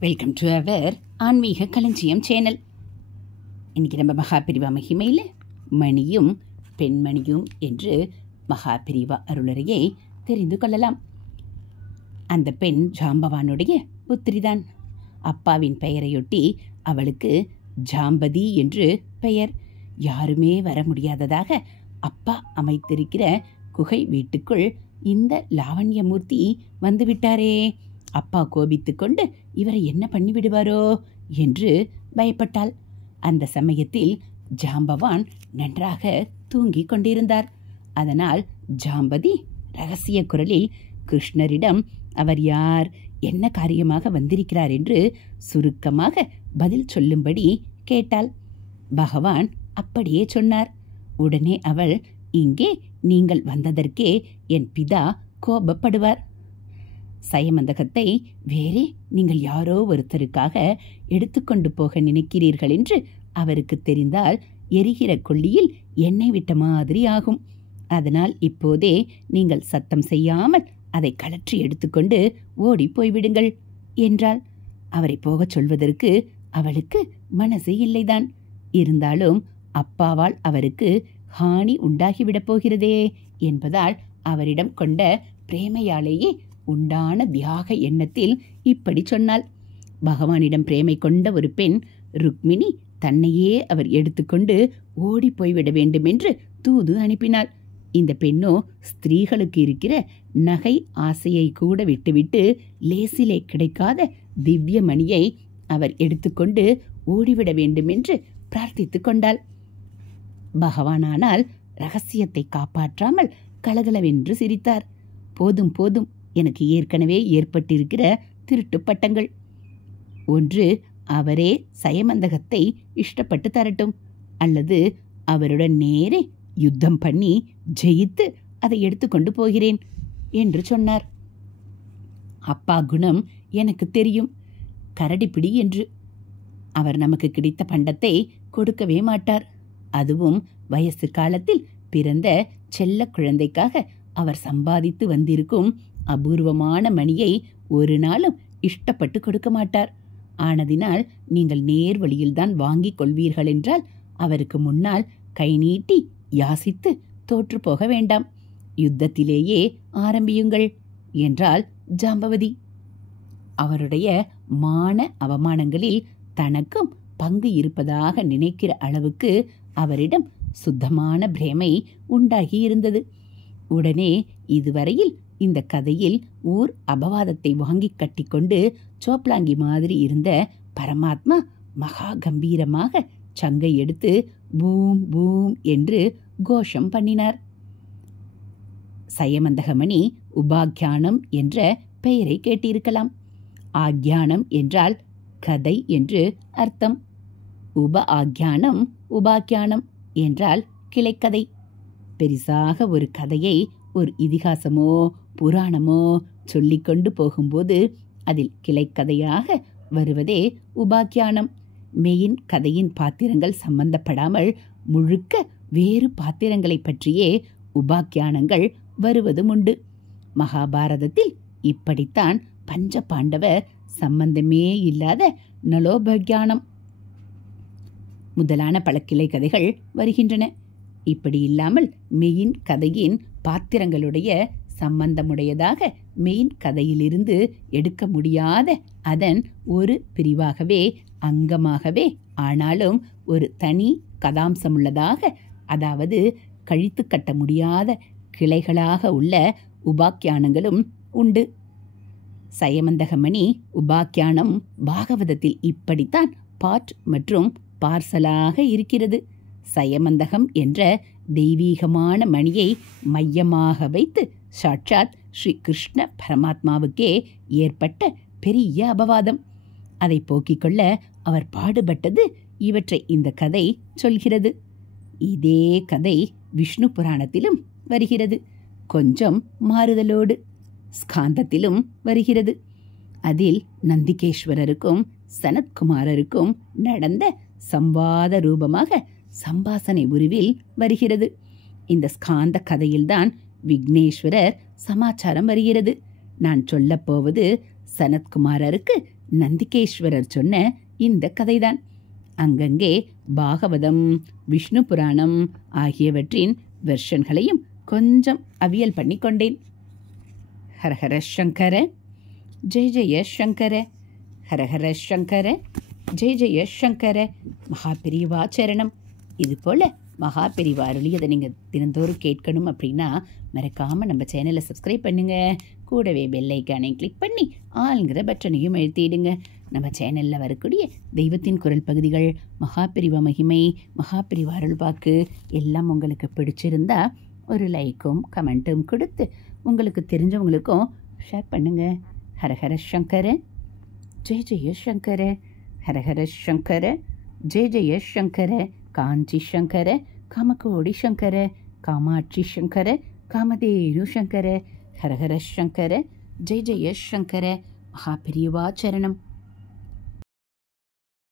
Welcome to our ஆன்மீக களஞ்சியம் channel. இன்னைக்கு நம்ம மகாபிரிவா மகிமையில் மணியும் பெண்மணியும் என்று மகாபிரிவா அருளறையை தெரிந்து கொள்ளலாம். அந்த பெண் ஜாம்பவானுடைய புத்திரிதான். அப்பாவின் பெயரையொட்டி அவளுக்கு ஜாம்பதி என்று பெயர். யாருமே வர முடியாததாக அப்பா அமைத்திருக்கிற குகை வீட்டுக்குள் இந்த லாவண்யமூர்த்தி வந்துவிட்டாரே. அப்பா கோபித்து கொண்டு இவரை என்ன பண்ணிவிடுவாரோ என்று பயப்பட்டாள். அந்த சமயத்தில் ஜாம்பவான் நன்றாக தூங்கிக் கொண்டிருந்தார். அதனால் ஜாம்பதி ரகசிய குரலில் கிருஷ்ணரிடம் அவர் யார், என்ன காரியமாக வந்திருக்கிறார் என்று சுருக்கமாக பதில் சொல்லும்படி கேட்டாள். பகவான் அப்படியே சொன்னார். உடனே அவள், இங்கே நீங்கள் வந்ததற்கே என் பிதா கோபப்படுவார். சயமந்தகத்தை வேறே நீங்கள் யாரோ ஒருத்தருக்காக எடுத்துக்கொண்டு போக நினைக்கிறீர்கள் என்று அவருக்கு தெரிந்தால் எரிகிற கொள்ளியில் எண்ணெய் விட்ட மாதிரி ஆகும். அதனால் இப்போதே நீங்கள் சத்தம் செய்யாமல் அதை கழற்றி எடுத்துக்கொண்டு ஓடி போய்விடுங்கள் என்றாள். அவரை போகச் சொல்வதற்கு அவளுக்கு மனசு இல்லைதான். இருந்தாலும் அப்பாவால் அவருக்கு ஹானி உண்டாகிவிடப் போகிறதே என்பதால் அவரிடம் கொண்ட பிரேமையாலேயே உண்டான தியாக எண்ணத்தில் இப்படி சொன்னாள். பகவானிடம் பிரேமை கொண்ட ஒரு பெண் ருக்மிணி தன்னையே அவர் எடுத்துக்கொண்டு ஓடி போய்விட வேண்டும் என்று தூது அனுப்பினாள். இந்த பெண்ணோ ஸ்திரீகளுக்கு இருக்கிற நகை ஆசையை கூட விட்டுவிட்டு லேசிலே கிடைக்காத திவ்ய மணியை அவர் எடுத்துக்கொண்டு ஓடிவிட வேண்டும் என்று பிரார்த்தித்து கொண்டாள். பகவானானால் ரகசியத்தை காப்பாற்றாமல் கலகலவென்று சிரித்தார். போதும் போதும், எனக்கு ஏற்கனவே ஏற்பட்டிருக்கிற திருட்டு பட்டங்கள். ஒன்று, அவரே சயமந்தகத்தை இஷ்டப்பட்டு தரட்டும், அல்லது அவருடன் நேரே யுத்தம் பண்ணி ஜெயித்து அதை எடுத்துக்கொண்டு போகிறேன் என்று சொன்னார். அப்பா குணம் எனக்கு தெரியும், கரடிப்பிடி என்று. அவர் நமக்கு கிடைத்த பண்டத்தை கொடுக்கவே மாட்டார். அதுவும் வயசு காலத்தில் பிறந்த செல்ல குழந்தைக்காக அவர் சம்பாதித்து வந்திருக்கும் அபூர்வமான மணியை ஒரு நாளும் இஷ்டப்பட்டு கொடுக்க மாட்டார். ஆனதினால் நீங்கள் நேர் வழியில்தான் வாங்கிக் கொள்வீர்கள் என்றால் அவருக்கு முன்னால் கை நீட்டி யாசித்து தோற்று போக வேண்டாம், யுத்தத்திலேயே ஆரம்பியுங்கள் என்றாள் ஜாம்பவதி. அவருடைய மான அவமானங்களில் தனக்கும் பங்கு இருப்பதாக நினைக்கிற அளவுக்கு அவரிடம் சுத்தமான பிரேமை உண்டாகியிருந்தது. உடனே இதுவரையில் இந்த கதையில் ஊர் அபவாதத்தை வாங்கி கட்டிக்கொண்டு சோப்லாங்கி மாதிரி இருந்த பரமாத்மா மகா கம்பீரமாக சங்கை எடுத்து பூம் பூம் என்று கோஷம் பண்ணினார். சயமந்தகமணி உபாக்கியானம் என்ற பெயரை கேட்டிருக்கலாம். ஆக்ஞானம் என்றால் கதை என்று அர்த்தம். உப ஆக்ஞானம் உபாக்கியானம் என்றால் கிளைக்கதை. பெரிசாக ஒரு கதையை ஒரு இதிகாசமோ புராணமோ சொல்லிக்கொண்டு போகும்போது அதில் கிளைக்கதையாக வருவதே உபாக்கியானம். மெயின் கதையின் பாத்திரங்கள் சம்பந்தப்படாமல் முழுக்க வேறு பாத்திரங்களை பற்றியே உபாக்கியானங்கள் வருவதும் உண்டு. மகாபாரதத்தில் இப்படித்தான் பஞ்ச பாண்டவர் சம்பந்தமே இல்லாத நலோபக்யானம் முதலான பல கிளை கதைகள் வருகின்றன. இப்படி இல்லாமல் மெயின் கதையின் பாத்திரங்களுடைய சம்பந்தமுடையதாக மெயின் கதையிலிருந்து எடுக்க முடியாத அதன் ஒரு பிரிவாகவே அங்கமாகவே ஆனாலும் ஒரு தனி கதாம்சமுள்ளதாக, அதாவது கழித்து கட்ட முடியாத கிளைகளாக உள்ள உபாக்கியானங்களும் உண்டு. சயமந்தகமணி உபாக்கியானம் பாகவதத்தில் இப்படித்தான் பார்ட் மற்றும் பார்சலாக இருக்கிறது. சயமந்தகம் என்ற தெய்வீகமான மணியை மையமாக வைத்து சாட்சாத் ஸ்ரீ கிருஷ்ண பரமாத்மாவுக்கே ஏற்பட்ட பெரிய அபவாதம். அதை போக்கிக் கொள்ள அவர் பாடுபட்டது இவற்றை இந்த கதை சொல்கிறது. இதே கதை விஷ்ணு புராணத்திலும் வருகிறது, கொஞ்சம் மாறுதலோடு. ஸ்காந்தத்திலும் வருகிறது. அதில் நந்திகேஸ்வரருக்கும் சனத்குமாரருக்கும் நடந்த சம்வாத ரூபமாக சம்பாசனை உருவில் வருகிறது. இந்த ஸ்காந்த கதையில்தான் விக்னேஸ்வரர் சமாச்சாரம் வருகிறது. நான் சொல்லப்போவது சனத்குமாரருக்கு நந்திகேஸ்வரர் சொன்ன இந்த கதைதான். அங்கங்கே பாகவதம், விஷ்ணு புராணம் ஆகியவற்றின் வெர்ஷன்களையும் கொஞ்சம் அவியல் பண்ணி கொண்டேன். ஹரஹர சங்கர, ஜெய ஜெய சங்கர, ஹரஹர சங்கர, ஜெய ஜெய சங்கர. மகாபெரிவா சரணம். இது போல் மகாபெரிவா அருளியதை நீங்கள் தினந்தோறும் கேட்கணும் அப்படின்னா மறக்காமல் நம்ம சேனலை சப்ஸ்கிரைப் பண்ணுங்கள். கூடவே பெல் ஐக்கானை கிளிக் பண்ணி ஆளுங்கிற பட்டனையும் அழுத்திடுங்க. நம்ம சேனலில் வரக்கூடிய தெய்வத்தின் குரல் பகுதிகள், மகாபெரிவா மகிமை, மகாபெரிவா அருள்வாக்கு எல்லாம் உங்களுக்கு பிடிச்சிருந்தா ஒரு லைக்கும் கமெண்ட்டும் கொடுத்து உங்களுக்கு தெரிஞ்சவங்களுக்கும் ஷேர் பண்ணுங்கள். ஹரஹர சங்கர, ஜெய ஜெய சங்கர, ஹரஹர சங்கர, ஜெய ஜெய சங்கர. காஞ்சி சங்கர, காமகோடி சங்கர, காமாட்சி சங்கர, காமதேனு சங்கர. ஹரஹர சங்கர, ஜெய ஜெய சங்கர. மகாபெரிவா சரணம்.